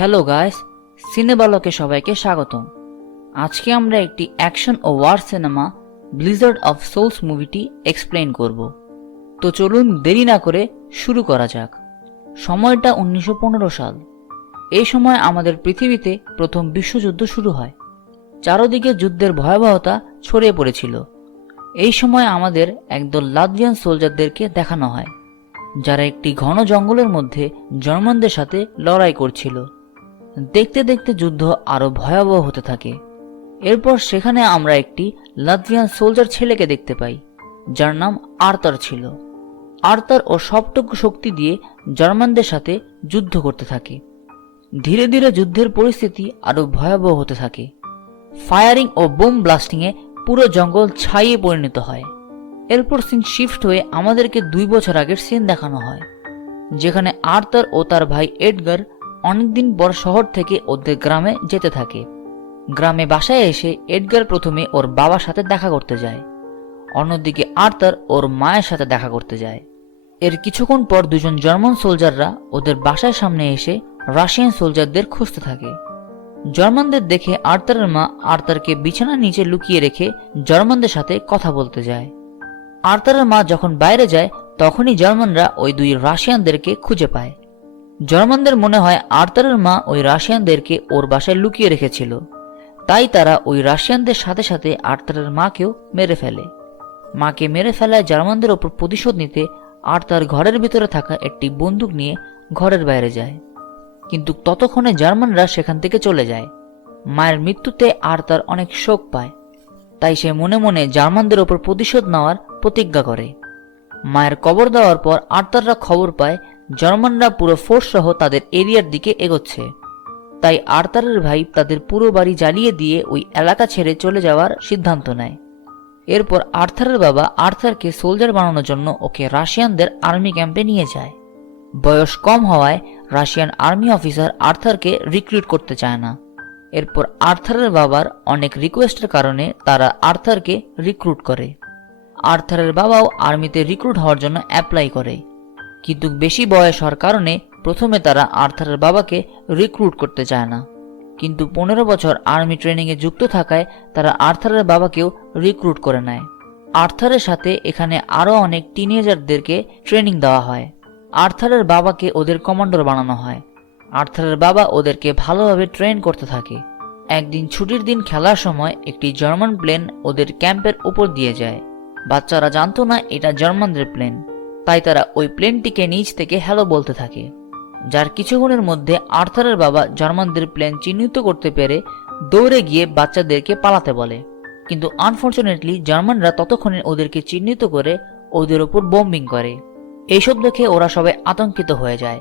Hello guys, সিনেবালকে সবাইকে স্বাগতম। আজকে আমরা একটি অ্যাকশন ও war cinema Blizzard of Souls মুভিটি এক্সপ্লেইন করব। তো চলুন দেরি না করে শুরু করা যাক। সময়টা 1915 সাল। এই সময় আমাদের পৃথিবীতে প্রথম বিশ্বযুদ্ধ শুরু হয়। চারদিকে যুদ্ধের ভয়াবহতা ছড়িয়ে পড়েছিল। এই সময় আমাদের একদল লাতভিয়ান সোলজারদেরকে দেখানো হয়, যারা একটি ঘন জঙ্গলের মধ্যে জার্মানদের সাথে লড়াই করছিল। দেখতে দেখতে যুদ্ধ আরো ভয়াবহ হতে থাকে। এরপর সেখানে আমরা একটি লাতভিয়ান সোলজার ছেলেকে দেখতে পাই, যার নাম আর্থার ছিল। আর্থার ও সবটুকু শক্তি দিয়ে জার্মানদের সাথে যুদ্ধ করতে থাকে। ধীরে ধীরে যুদ্ধের পরিস্থিতি আরো ভয়াবহ হতে থাকে। ফায়ারিং ও বোম ব্লাস্টিংয়ে পুরো জঙ্গল ছাইয়ে পরিণত হয়। এরপর সিন শিফট হয়ে আমাদেরকে 2 বছর আগের সিন দেখানো হয়, যেখানে আর্থার ও তার ভাই এডগার অনেকদিন পর শহর থেকে ওদের গ্রামে যেতে থাকে। গ্রামে বাসায় এসে এডগার প্রথমে ওর বাবার সাথে দেখা করতে যায়, অন্যদিকে আর্থার ওর মায়ের সাথে দেখা করতে যায়। এর কিছুক্ষণ পর দুজন জার্মান সোলজাররা ওদের বাসার সামনে এসে রাশিয়ান সোলজারদের খুঁজতে থাকে। জার্মানদের দেখে আর্থারের মা আর্থারকে বিছানার নিচে লুকিয়ে রেখে জার্মানদের সাথে কথা বলতে যায়। আর্থারের মা যখন বাইরে যায়, তখনই জার্মানরা ওই 2 রাশিয়ানদেরকে খুঁজে পায়। জার্মানদের মনে হয় আর্থারের মা ওই রাশিয়ানদেরকে ওর বাসায় লুকিয়ে রেখেছিল, তাই তারা ওই রাশিয়ানদের সাথে সাথে আর্থারের মাকেও মেরে ফেলে। মাকে মেরে ফেলায় জার্মানদের ওপর প্রতিশোধ নিতে আর্থার ঘরের ভিতরে থাকা একটি বন্দুক নিয়ে ঘরের বাইরে যায়, কিন্তু ততক্ষণে জার্মানরা সেখান থেকে চলে যায়। মায়ের মৃত্যুতে আর্থার অনেক শোক পায়, তাই সে মনে মনে জার্মানদের ওপর প্রতিশোধ নেওয়ার প্রতিজ্ঞা করে। মায়ের কবর দেওয়ার পর আর্থাররা খবর পায় জার্মানরা পুরো ফোর্স সহ তাদের এরিয়ার দিকে এগোচ্ছে। তাই আর্থারের ভাই তাদের পুরো বাড়ি জ্বালিয়ে দিয়ে ওই এলাকা ছেড়ে চলে যাওয়ার সিদ্ধান্ত নেয়। এরপর আর্থারের বাবা আর্থারকে সোলজার বানানোর জন্য ওকে রাশিয়ানদের আর্মি ক্যাম্পে নিয়ে যায়। বয়স কম হওয়ায় রাশিয়ান আর্মি অফিসার আর্থারকে রিক্রুট করতে চায় না। এরপর আর্থারের বাবার অনেক রিকোয়েস্টের কারণে তারা আর্থারকে রিক্রুট করে। আর্থারের বাবাও আর্মিতে রিক্রুট হওয়ার জন্য অ্যাপ্লাই করে, কিন্তু বেশি বয়স হওয়ার কারণে প্রথমে তারা আর্থারের বাবাকে রিক্রুট করতে চায় না। কিন্তু 15 বছর আর্মি ট্রেনিংয়ে যুক্ত থাকায় তারা আর্থারের বাবাকেও রিক্রুট করে নেয়। আর্থারের সাথে এখানে আরও অনেক টিনেজারদেরকে ট্রেনিং দেওয়া হয়। আর্থারের বাবাকে ওদের কমান্ডার বানানো হয়। আর্থারের বাবা ওদেরকে ভালোভাবে ট্রেন করতে থাকে। একদিন ছুটির দিন খেলার সময় একটি জার্মান প্লেন ওদের ক্যাম্পের উপর দিয়ে যায়। বাচ্চারা জানতো না এটা জার্মানদের প্লেন, তাই তারা ওই প্লেনটিকে নিচ থেকে হ্যালো বলতে থাকে। যার কিছুক্ষণের মধ্যে আর্থারের বাবা জার্মানদের প্লেন চিহ্নিত করতে পেরে দৌড়ে গিয়ে বাচ্চাদেরকে পালাতে বলে, কিন্তু আনফর্চুনেটলি জার্মানরা ততক্ষণে ওদেরকে চিহ্নিত করে ওদের উপর বোম্বিং করে। এইসব দেখে ওরা সবাই আতঙ্কিত হয়ে যায়।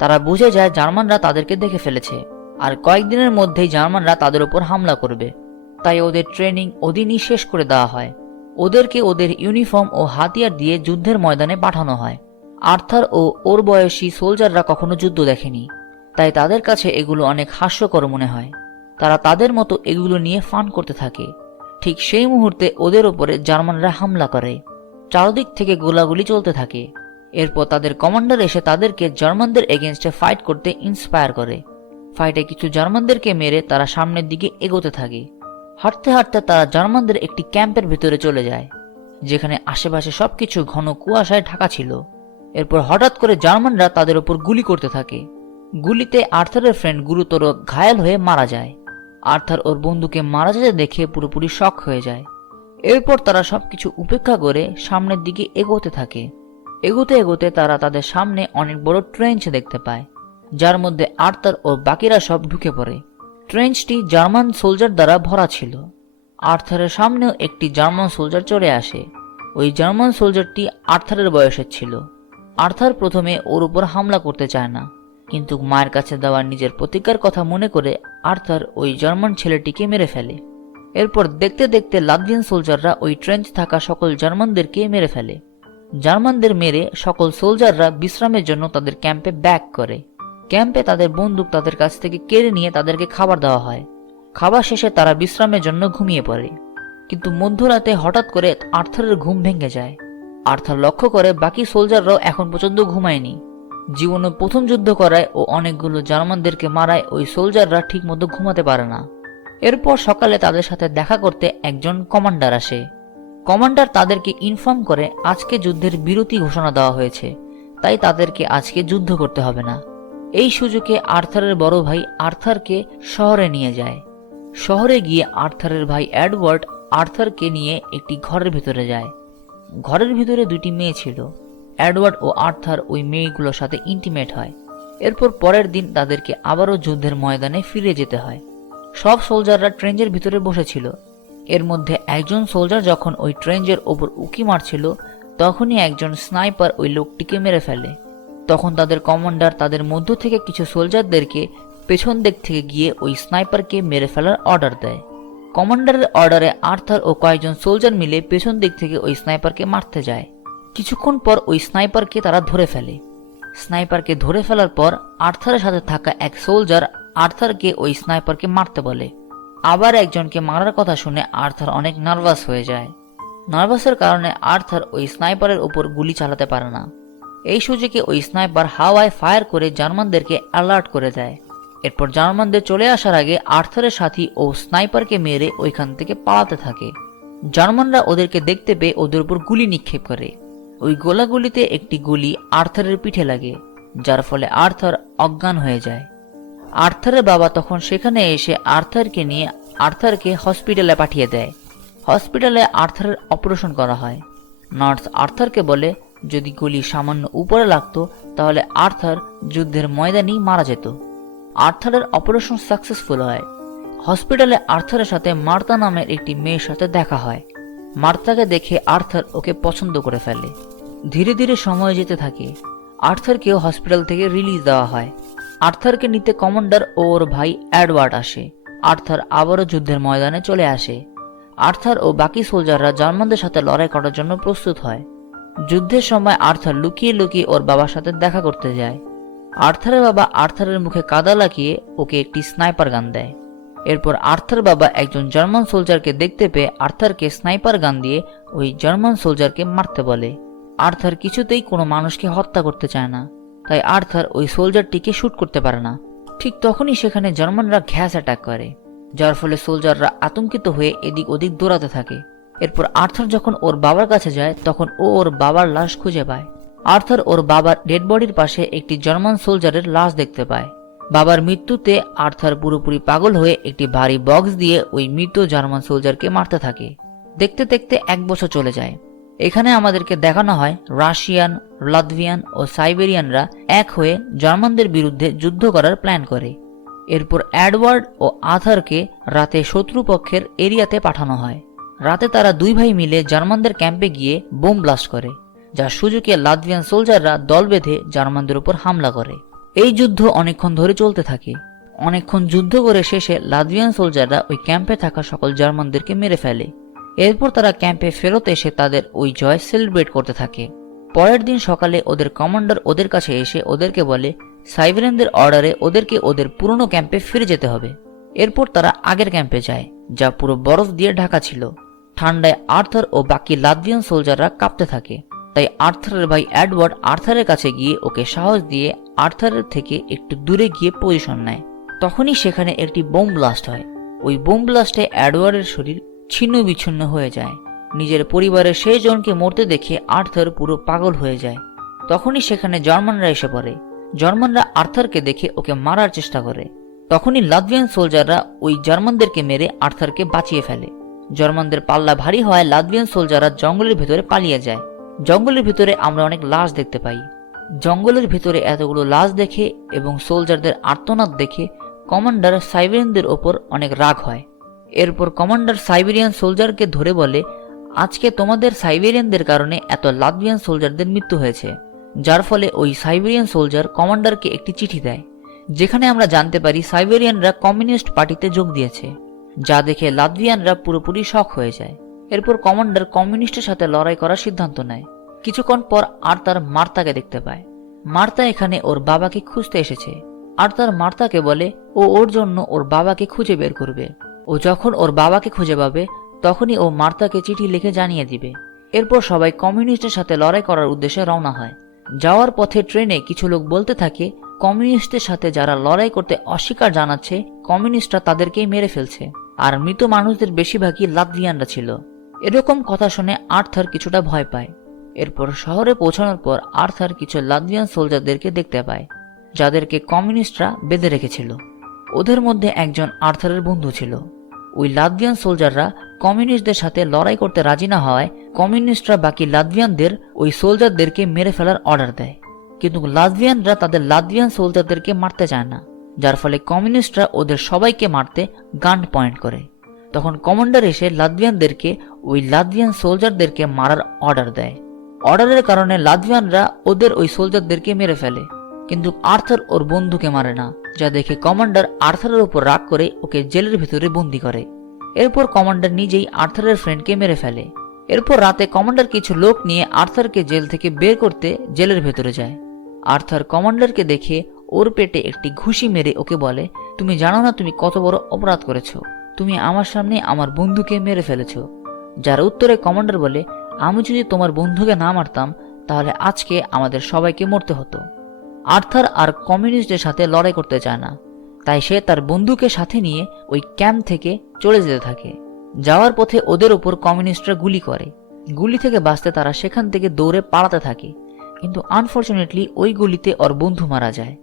তারা বুঝে যায় জার্মানরা তাদেরকে দেখে ফেলেছে, আর কয়েকদিনের মধ্যেই জার্মানরা তাদের উপর হামলা করবে। তাই ওদের ট্রেনিং ওদিনই শেষ করে দেওয়া হয়। ওদেরকে ওদের ইউনিফর্ম ও হাতিয়ার দিয়ে যুদ্ধের ময়দানে পাঠানো হয়। আর্থার ও ওর বয়সী সোলজাররা কখনো যুদ্ধ দেখেনি, তাই তাদের কাছে এগুলো অনেক হাস্যকর মনে হয়। তারা তাদের মতো এগুলো নিয়ে ফান করতে থাকে। ঠিক সেই মুহূর্তে ওদের ওপরে জার্মানরা হামলা করে। চারদিক থেকে গোলাগুলি চলতে থাকে। এরপর তাদের কমান্ডার এসে তাদেরকে জার্মানদের এগেনস্টে ফাইট করতে ইন্সপায়ার করে। ফাইটে কিছু জার্মানদেরকে মেরে তারা সামনের দিকে এগোতে থাকে। হাঁটতে হাঁটতে তারা জার্মানদের একটি ক্যাম্পের ভিতরে চলে যায়, যেখানে আশেপাশে সবকিছু ঘন কুয়াশায় ঢাকা ছিল। এরপর হঠাৎ করে জার্মানরা তাদের উপর গুলি করতে থাকে। গুলিতে আর্থারের ফ্রেন্ড গুরুতর ঘায়েল হয়ে মারা যায়। আর্থার ওর বন্ধুকে মারা যেতে দেখে পুরোপুরি শক হয়ে যায়। এরপর তারা সবকিছু উপেক্ষা করে সামনের দিকে এগোতে থাকে। এগোতে এগোতে তারা তাদের সামনে অনেক বড় ট্রেঞ্চ দেখতে পায়, যার মধ্যে আর্থার ও বাকিরা সব ঢুকে পড়ে। ট্রেঞ্চটি জার্মান সোলজার দ্বারা ভরা ছিল। আর্থারের সামনেও একটি জার্মান সোলজার চলে আসে। ওই জার্মান সোলজারটি আর্থারের বয়সের ছিল। আর্থার প্রথমে ওর উপর হামলা করতে চায় না, কিন্তু মায়ের কাছে দেওয়া নিজের প্রতিজ্ঞার কথা মনে করে আর্থার ওই জার্মান ছেলেটিকে মেরে ফেলে। এরপর দেখতে দেখতে লাতভিয়ান সোলজাররা ওই ট্রেঞ্চ থাকা সকল জার্মানদেরকে মেরে ফেলে। জার্মানদের মেরে সকল সোলজাররা বিশ্রামের জন্য তাদের ক্যাম্পে ব্যাক করে। ক্যাম্পে তাদের বন্দুক তাদের কাছ থেকে কেড়ে নিয়ে তাদেরকে খাবার দেওয়া হয়। খাবার শেষে তারা বিশ্রামের জন্য ঘুমিয়ে পড়ে। কিন্তু মধ্যরাতে হঠাৎ করে আর্থারের ঘুম ভেঙে যায়। আর্থার লক্ষ্য করে বাকি সোলজাররাও এখন পর্যন্ত ঘুমায়নি। জীবনে প্রথম যুদ্ধ করায় ও অনেকগুলো জার্মানদেরকে মারায় ওই সোলজাররা ঠিক মতো ঘুমাতে পারে না। এরপর সকালে তাদের সাথে দেখা করতে একজন কমান্ডার আসে। কমান্ডার তাদেরকে ইনফর্ম করে আজকে যুদ্ধের বিরতি ঘোষণা দেওয়া হয়েছে, তাই তাদেরকে আজকে যুদ্ধ করতে হবে না। এই সুযোগে আর্থারের বড় ভাই আর্থারকে শহরে নিয়ে যায়। শহরে গিয়ে আর্থারের ভাই এডওয়ার্ড আর্থারকে নিয়ে একটি ঘরের ভিতরে যায়। ঘরের ভিতরে দুটি মেয়ে ছিল। এডওয়ার্ড ও আর্থার ওই মেয়েগুলোর সাথে ইন্টিমেট হয়। এরপর পরের দিন তাদেরকে আবারও যুদ্ধের ময়দানে ফিরে যেতে হয়। সব সোলজাররা ট্রেঞ্জের ভিতরে বসেছিল। এর মধ্যে একজন সোলজার যখন ওই ট্রেঞ্জের ওপর উকি মারছিল, তখনই একজন স্নাইপার ওই লোকটিকে মেরে ফেলে। তখন তাদের কমান্ডার তাদের মধ্য থেকে কিছু সোলজারদেরকে পেছন দিক থেকে গিয়ে ওই স্নাইপারকে মেরে ফেলার অর্ডার দেয়। কমান্ডারের অর্ডারে আর্থার ও কয়েকজন সোলজার মিলে পেছন দিক থেকে ওই স্নাইপারকে মারতে যায়। কিছুক্ষণ পর ওই স্নাইপারকে তারা ধরে ফেলে। স্নাইপারকে ধরে ফেলার পর আর্থারের সাথে থাকা এক সোলজার আর্থারকে ওই স্নাইপারকে মারতে বলে। আবার একজনকে মারার কথা শুনে আর্থার অনেক নার্ভাস হয়ে যায়। নার্ভাসের কারণে আর্থার ওই স্নাইপারের উপর গুলি চালাতে পারে না। এই সুযোগে ওই স্নাইপার হাওয়ায় ফায়ার করে জার্মানদেরকে অ্যালার্ট করে দেয়। এরপর জার্মানদের চলে আসার আগে আর্থারের সাথী ও স্নাইপারকে মেরে ওইখান থেকে পালাতে থাকে। জার্মানরা ওদেরকে দেখতে পেয়ে ওদের উপর গুলি নিক্ষেপ করে। ওই গোলাগুলিতে একটি গুলি আর্থারের পিঠে লাগে, যার ফলে আর্থার অজ্ঞান হয়ে যায়। আর্থারের বাবা তখন সেখানে এসে আর্থারকে নিয়ে আর্থারকে হসপিটালে পাঠিয়ে দেয়। হসপিটালে আর্থারের অপারেশন করা হয়। নার্স আর্থারকে বলে যদি গুলি সামান্য উপরে লাগতো তাহলে আর্থার যুদ্ধের ময়দানেই মারা যেত। আর্থারের অপারেশন সাকসেসফুল হয়। হসপিটালে আর্থারের সাথে মার্তা নামের একটি মেয়ের সাথে দেখা হয়। মার্তাকে দেখে আর্থার ওকে পছন্দ করে ফেলে। ধীরে ধীরে সময় যেতে থাকে। আর্থারকেও হসপিটাল থেকে রিলিজ দেওয়া হয়। আর্থারকে নিতে কমান্ডার ও ওর ভাই এডওয়ার্ড আসে। আর্থার আবারও যুদ্ধের ময়দানে চলে আসে। আর্থার ও বাকি সোলজাররা জার্মানদের সাথে লড়াই করার জন্য প্রস্তুত হয়। যুদ্ধের সময় আর্থার লুকিয়ে লুকিয়ে ওর বাবার সাথে দেখা করতে যায়। আর্থারের বাবা আর্থারের মুখে কাদা লাগিয়ে ওকে একটি স্নাইপার গান দেয়। এরপর আর্থার বাবা একজন জার্মান সোলজারকে দেখতে পেয়ে আর্থারকে স্নাইপার গান দিয়ে ওই জার্মান সোলজারকে মারতে বলে। আর্থার কিছুতেই কোনো মানুষকে হত্যা করতে চায় না, তাই আর্থার ওই সোলজারটিকে শুট করতে পারে না। ঠিক তখনই সেখানে জার্মানরা গ্যাস অ্যাটাক করে, যার ফলে সোলজাররা আতঙ্কিত হয়ে এদিক ওদিক দৌড়াতে থাকে। এরপর আর্থার যখন ওর বাবার কাছে যায় তখন ও ওর বাবার লাশ খুঁজে পায়। আর্থার ওর বাবার ডেড বডির পাশে একটি জার্মান সোলজারের লাশ দেখতে পায়। বাবার মৃত্যুতে আর্থার পুরোপুরি পাগল হয়ে একটি ভারী বক্স দিয়ে ওই মৃত জার্মান সোলজারকে মারতে থাকে। দেখতে দেখতে 1 বছর চলে যায়। এখানে আমাদেরকে দেখানো হয় রাশিয়ান, লাতভিয়ান ও সাইবেরিয়ানরা এক হয়ে জার্মানদের বিরুদ্ধে যুদ্ধ করার প্ল্যান করে। এরপর এডওয়ার্ড ও আর্থারকে রাতে শত্রুপক্ষের এরিয়াতে পাঠানো হয়। রাতে তারা 2 ভাই মিলে জার্মানদের ক্যাম্পে গিয়ে বোম ব্লাস্ট করে, যার সুযোগে লাতভিয়ান সোলজাররা দল বেঁধে জার্মানদের উপর হামলা করে। এই যুদ্ধ অনেকক্ষণ ধরে চলতে থাকে। অনেকক্ষণ যুদ্ধ করে শেষে লাতভিয়ান সোলজাররা ওই ক্যাম্পে থাকা সকল জার্মানদেরকে মেরে ফেলে। এরপর তারা ক্যাম্পে ফেরত এসে তাদের ওই জয় সেলিব্রেট করতে থাকে। পরের দিন সকালে ওদের কমান্ডার ওদের কাছে এসে ওদেরকে বলে সাইবেরিয়ানদের অর্ডারে ওদেরকে ওদের পুরনো ক্যাম্পে ফিরে যেতে হবে। এরপর তারা আগের ক্যাম্পে যায়, যা পুরো বরফ দিয়ে ঢাকা ছিল। ঠান্ডায় আর্থার ও বাকি লাতভিয়ান সোলজাররা কাঁপতে থাকে। তাই আর্থারের ভাই এডওয়ার্ড আর্থারের কাছে গিয়ে ওকে সাহস দিয়ে আর্থারের থেকে একটু দূরে গিয়ে পজিশন নেয়। তখনই সেখানে একটি বোম ব্লাস্ট হয়। ওই বোম ব্লাস্টে এডওয়ার্ডের শরীর ছিন্ন বিচ্ছিন্ন হয়ে যায়। নিজের পরিবারের সেই জনকে মরতে দেখে আর্থার পুরো পাগল হয়ে যায়। তখনই সেখানে জার্মানরা এসে পড়ে। জার্মানরা আর্থারকে দেখে ওকে মারার চেষ্টা করে। তখনই লাতভিয়ান সোলজাররা ওই জার্মানদেরকে মেরে আর্থারকে বাঁচিয়ে ফেলে। জার্মানদের পাল্লা ভারী হয়। লাতভিয়ান সোলজাররা জঙ্গলের ভিতরে পালিয়ে যায়। জঙ্গলের ভিতরে আমরা অনেক লাশ দেখতে পাই। জঙ্গলের ভিতরে এতগুলো লাশ দেখে এবং সোলজারদের আর্তনাদ দেখে কমান্ডার সাইবেরিয়ানদের ওপর অনেক রাগ হয়। এরপর কমান্ডার সাইবেরিয়ান সোলজারকে ধরে বলে, আজকে তোমাদের সাইবেরিয়ানদের কারণে এত লাতভিয়ান সোলজারদের মৃত্যু হয়েছে। যার ফলে ওই সাইবেরিয়ান সোলজার কমান্ডারকে একটি চিঠি দেয়, যেখানে আমরা জানতে পারি সাইবেরিয়ানরা কমিউনিস্ট পার্টিতে যোগ দিয়েছে, যা দেখে লাতভিয়ানরা পুরোপুরি শক হয়ে যায়। এরপর কমান্ডার কমিউনিস্টের সাথে লড়াই করার সিদ্ধান্ত নেয়। কিছুক্ষণ পর আর্থার মার্তাকে দেখতে পায়। মার্তা এখানে ওর বাবাকে খুঁজতে এসেছে। আর্থার মার্তাকে বলে ও ওর জন্য ওর বাবাকে খুঁজে বের করবে। ও যখন ওর বাবাকে খুঁজে পাবে তখনই ও মার্তাকে চিঠি লিখে জানিয়ে দিবে। এরপর সবাই কমিউনিস্টের সাথে লড়াই করার উদ্দেশ্যে রওনা হয়। যাওয়ার পথে ট্রেনে কিছু লোক বলতে থাকে কমিউনিস্টদের সাথে যারা লড়াই করতে অস্বীকার জানাচ্ছে কমিউনিস্টরা তাদেরকেই মেরে ফেলছে, আর মৃত মানুষদের বেশিরভাগই লাতভিয়ানরা ছিল। এরকম কথা শুনে আর্থার কিছুটা ভয় পায়। এরপর শহরে পৌঁছানোর পর আর্থার কিছু লাতভিয়ান সোলজারদেরকে দেখতে পায় যাদেরকে কমিউনিস্টরা বেঁধে রেখেছিল। ওদের মধ্যে একজন আর্থারের বন্ধু ছিল। ওই লাতভিয়ান সোলজাররা কমিউনিস্টদের সাথে লড়াই করতে রাজি না হওয়ায় কমিউনিস্টরা বাকি লাতভিয়ানদের ওই সোলজারদেরকে মেরে ফেলার অর্ডার দেয়, কিন্তু লাতভিয়ানরা তাদের লাতভিয়ান সোলজারদেরকে মারতে চায় না, যার ফলে কমিউনিস্টরা ওদের সবাইকে মারতে গান পয়েন্ট করে। তখন কমান্ডার এসে লাতভিয়ানদেরকে ওই লাতভিয়ান সোলজারদেরকে মারার অর্ডার দেয়। অর্ডারের কারণে লাতভিয়ানরা ওদের ওই সোলজারদেরকে মেরে ফেলে, কিন্তু আর্থার ওর বন্ধুকে মারে না, যা দেখে কমান্ডার আর্থারের উপর রাগ করে ওকে জেলের ভেতরে বন্দি করে। এরপর কমান্ডার নিজেই আর্থারের ফ্রেন্ডকে মেরে ফেলে। এরপর রাতে কমান্ডার কিছু লোক নিয়ে আর্থারকে জেল থেকে বের করতে জেলের ভেতরে যায়। আর্থার কমান্ডারকে দেখে ওর পেটে একটি ঘুষি মেরে ওকে বলে, তুমি জানো না তুমি কত বড় অপরাধ করেছো, তুমি আমার সামনে আমার বন্ধুকে মেরে ফেলেছো। যার উত্তরে কমান্ডার বলে, আমি যদি তোমার বন্ধুকে না মারতাম তাহলে আজকে আমাদের সবাইকে মরতে হতো। আর্থার আর কমিউনিস্টদের সাথে লড়াই করতে চায় না, তাই সে তার বন্ধুকে সাথে নিয়ে ওই ক্যাম্প থেকে চলে যেতে থাকে। যাওয়ার পথে ওদের উপর কমিউনিস্টরা গুলি করে। গুলি থেকে বাঁচতে তারা সেখান থেকে দৌড়ে পালাতে থাকে, কিন্তু আনফরচুনেটলি ওই গুলিতে ওর বন্ধু মারা যায়।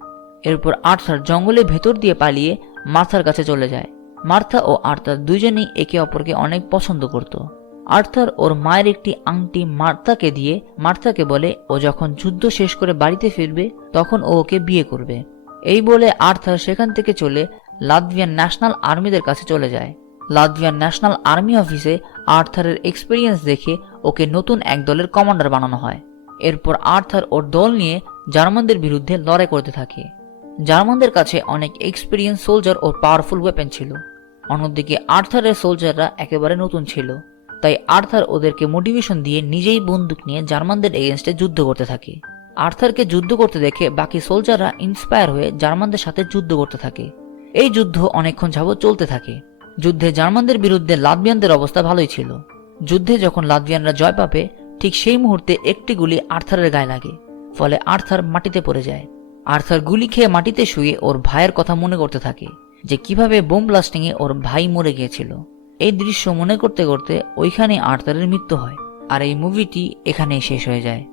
এরপর আর্থার জঙ্গলের ভেতর দিয়ে পালিয়ে মার্থার কাছে চলে যায়। মার্থা ও আর্থার দুজনেই একে অপরকে অনেক পছন্দ করত। আর্থার ওর মায়ের একটি আংটি মার্থাকে দিয়ে মার্থাকে বলে ও যখন যুদ্ধ শেষ করে বাড়িতে ফিরবে তখন ও ওকে বিয়ে করবে। এই বলে আর্থার সেখান থেকে চলে লাতভিয়ান ন্যাশনাল আর্মিদের কাছে চলে যায়। লাতভিয়ান ন্যাশনাল আর্মি অফিসে আর্থারের এক্সপিরিয়েন্স দেখে ওকে নতুন এক দলের কমান্ডার বানানো হয়। এরপর আর্থার ওর দল নিয়ে জার্মানদের বিরুদ্ধে লড়াই করতে থাকে। জার্মানদের কাছে অনেক এক্সপিরিয়েন্স সোলজার ও পাওয়ারফুল ওয়েপেন ছিল। অন্যদিকে আর্থারের সোলজাররা একেবারে নতুন ছিল, তাই আর্থার ওদেরকে মোটিভেশন দিয়ে নিজেই বন্দুক নিয়ে জার্মানদের এগেনস্টে যুদ্ধ করতে থাকে। আর্থারকে যুদ্ধ করতে দেখে বাকি সোলজাররা ইন্সপায়ার হয়ে জার্মানদের সাথে যুদ্ধ করতে থাকে। এই যুদ্ধ অনেকক্ষণ যাবত চলতে থাকে। যুদ্ধে জার্মানদের বিরুদ্ধে লাতভিয়ানদের অবস্থা ভালোই ছিল। যুদ্ধে যখন লাতভিয়ানরা জয় পাবে ঠিক সেই মুহূর্তে একটি গুলি আর্থারের গায়ে লাগে, ফলে আর্থার মাটিতে পড়ে যায়। আর্থার গুলি খেয়ে মাটিতে শুয়ে ওর ভাইয়ের কথা মনে করতে থাকে, যে কিভাবে বোম ব্লাস্টিং এ ওর ভাই মরে গিয়েছিল। এই দৃশ্য মনে করতে করতে ওইখানে আর্থারের মৃত্যু হয়, আর এই মুভিটি এখানেই শেষ হয়ে যায়।